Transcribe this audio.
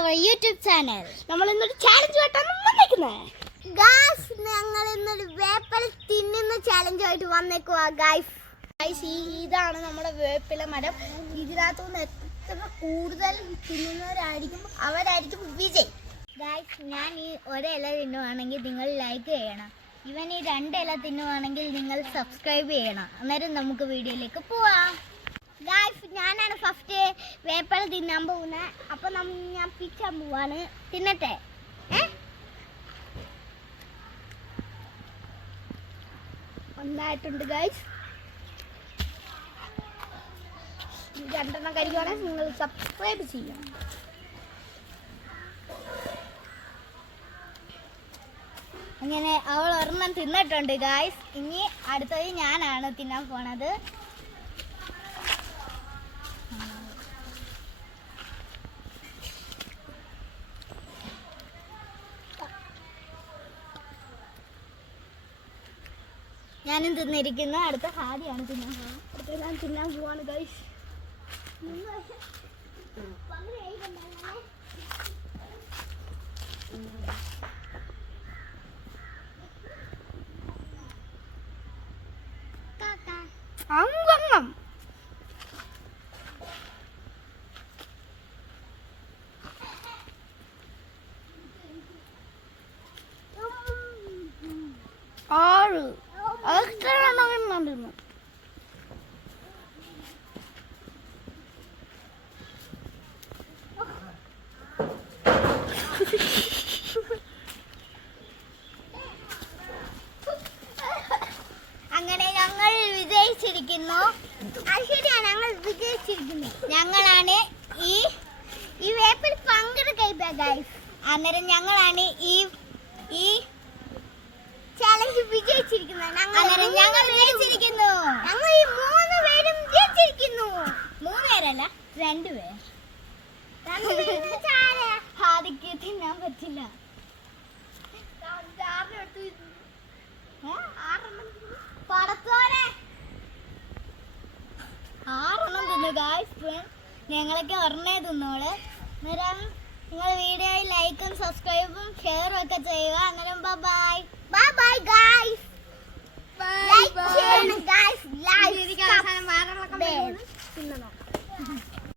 our YouTube channel. നമ്മൾ ഇന്നൊരു challenge ആയിട്ടാണ് വന്നേക്കുന്നത്. Guys, ഞങ്ങൾ ഇന്നൊരു വേപ്പില തിന്നുന്ന ചാലഞ്ച് ആയിട്ട് വന്നേക്കുവാ ഗൈസ്. ഇതാണ് നമ്മുടെ വേപ്പില മരം. ഇതിനകത്തുനിന്ന് എത്ര കൂടുതൽ തിന്നുന്നവരായിരിക്കും അവരായിരിക്കും വിജയ്. ഗൈസ്, ഞാൻ ഈ ഒരില തിന്നുവാണെങ്കിൽ നിങ്ങൾ ലൈക്ക് ചെയ്യണം. ഇവൻ ഈ 2 ഇല തിന്നുവാണെങ്കിൽ നിങ്ങൾ സബ്സ്ക്രൈബ് ചെയ്യണം. അന്നേരം നമുക്ക് വീഡിയോയിലേക്ക് പോവാം. ഗൈസ്, ഞാനാണ് ഫസ്റ്റ് വേപ്പില തിന്നാൻ പോകുന്നത്. അപ്പം ഞാൻ പിച്ചാൻ പോവാണ്. തിന്നട്ടെ. ഒന്നായിട്ടുണ്ട് ഗൈസ്. 2 കഴിക്കുകയാണെങ്കിൽ നിങ്ങൾ സബ്സ്ക്രൈബ് ചെയ്യണം. അങ്ങനെ അവൾ ഒരെണ്ണം തിന്നിട്ടുണ്ട് ഗൈസ്. ഇനി അടുത്തത് ഞാനാണ് തിന്നാൻ പോണത്. ഞാനും തിന്നിരിക്കുന്നു. അടുത്ത ഹാദിയാണ് തിന്നാൻ പോകുന്നത്. അടുത്ത ഞാൻ തിന്നാൻ പോവാണ് ഗൈസ്. അംഗം ആറ് എത്ര എണ്ണം അങ്ങനെ ഞങ്ങൾ വിജയിച്ചിരിക്കുന്നു. ശരിയാണ്, ഞങ്ങൾ വിജയിച്ചിരിക്കുന്നു. ഞങ്ങളാണ് ഈ വേപ്പിൽ പങ്കെടുക്കുക ഗൈസ്. അന്നേരം ഞങ്ങളാണ് ഈ ചാലഞ്ച് വിജയിച്ചിരിക്കുന്നത്. ഞങ്ങൾ വിജയിച്ചിരിക്കുന്നു. ഞങ്ങൾ ഈ 3 പേരും വിജയിച്ചിരിക്കുന്നു. 3 പേരല്ല, 2 പേർ. ഹാദിക്ക് തിന്നാൻ പറ്റില്ല. പടത്തോനെ 6 തിന്നു ഗായ്സ്. ഞങ്ങളൊക്കെ ഒരെണ്ണേ തിന്നോള്. അന്നേരം നിങ്ങൾ വീഡിയോയിൽ ലൈക്കും സബ്സ്ക്രൈബും ഷെയറും ഒക്കെ ചെയ്യുക. അന്നേരം ബൈ ബൈ ഗായ്സ്. ലൈക്ക് ചെയ്യണം ഗായ്സ്. ലൈക്ക്